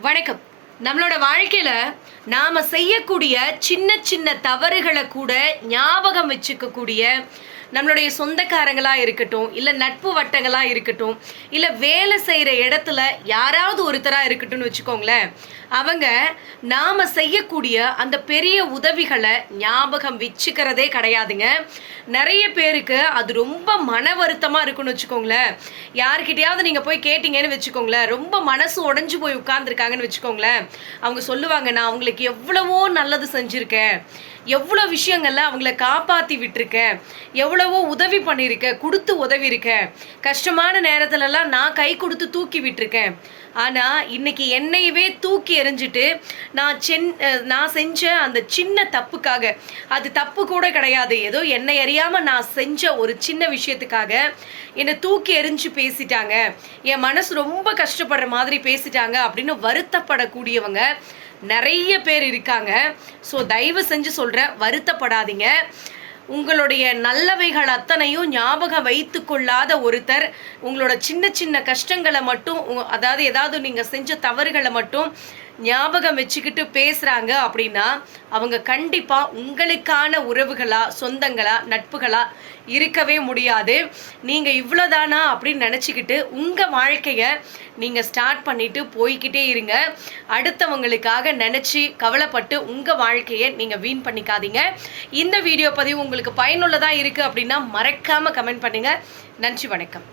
வணக்கம். நம்மளோட வாழ்க்கையில நாம செய்யக்கூடிய சின்ன சின்ன தவறுகளை கூட ஞாபகம் வச்சுக்கக்கூடிய நம்மளுடைய சொந்தக்காரங்களா இருக்கட்டும் இல்ல நட்பு வட்டங்களா இருக்கட்டும் இல்ல வேலை செய்யற இடத்துல யாராவது ஒருத்தரா இருக்கட்டும்னு வச்சுக்கோங்களேன். அவங்க நாம செய்யக்கூடிய அந்த பெரிய உதவிகளை ஞாபகம் வச்சுக்கிறதே கிடையாதுங்க. நிறைய பேருக்கு அது ரொம்ப மன வருத்தமா இருக்குன்னு வச்சுக்கோங்களேன். யார்கிட்டயாவது நீங்க போய் கேட்டீங்கன்னு வச்சுக்கோங்களேன். ரொம்ப மனசு உடஞ்சு போய் உட்கார்ந்துருக்காங்கன்னு வச்சுக்கோங்களேன். அவங்க சொல்லுவாங்க நான் அவங்களுக்கு எவ்வளவோ நல்லது செஞ்சுருக்கேன். எவ்வளோ விஷயங்கள்ல அவங்கள காப்பாற்றி விட்டுருக்கேன். எவ்வளவோ உதவி பண்ணியிருக்கேன் கொடுத்து உதவியிருக்கேன். கஷ்டமான நேரத்துலலாம் நான் கை கொடுத்து தூக்கி விட்டுருக்கேன். ஆனால் இன்னைக்கு என்னையவே தூக்கி எறிஞ்சிட்டு நான் சென் நான் செஞ்ச அந்த சின்ன தப்புக்காக அது தப்பு கூட கிடையாது. ஏதோ என்னை அறியாமல் நான் செஞ்ச ஒரு சின்ன விஷயத்துக்காக என்னை தூக்கி எறிஞ்சு பேசிட்டாங்க. என் மனசு ரொம்ப கஷ்டப்படுற மாதிரி பேசிட்டாங்க அப்படின்னு வருத்தப்படக்கூடியவங்க நிறைய பேர் இருக்காங்க. ஸோ தயவு செஞ்சு சொல்கிறேன் வருத்தப்படாதீங்க. உங்களுடைய நல்லவைகள் அத்தனையும் ஞாபகம் வைத்து கொள்ளாத ஒருத்தர் உங்களோட சின்ன சின்ன கஷ்டங்களை மட்டும் அதாவது ஏதாவது நீங்கள் செஞ்ச தவறுகளை மட்டும் ஞாபகம் வச்சுக்கிட்டு பேசுகிறாங்க அப்படின்னா அவங்க கண்டிப்பாக உங்களுக்கான உறவுகளா சொந்தங்களா நட்புகளா இருக்கவே முடியாது. நீங்கள் இவ்வளோதானா அப்படின்னு நினச்சிக்கிட்டு உங்கள் வாழ்க்கையை நீங்கள் ஸ்டார்ட் பண்ணிட்டு போய்க்கிட்டே இருங்க. அடுத்தவங்களுக்காக நினச்சி கவலைப்பட்டு உங்கள் வாழ்க்கையை நீங்கள் வீண் பண்ணிக்காதீங்க. இந்த வீடியோ பதிவு உங்களுக்கு பயனுள்ளதாக இருக்குது அப்படின்னா மறக்காமல் கமெண்ட் பண்ணுங்கள் நன்றி வணக்கம்.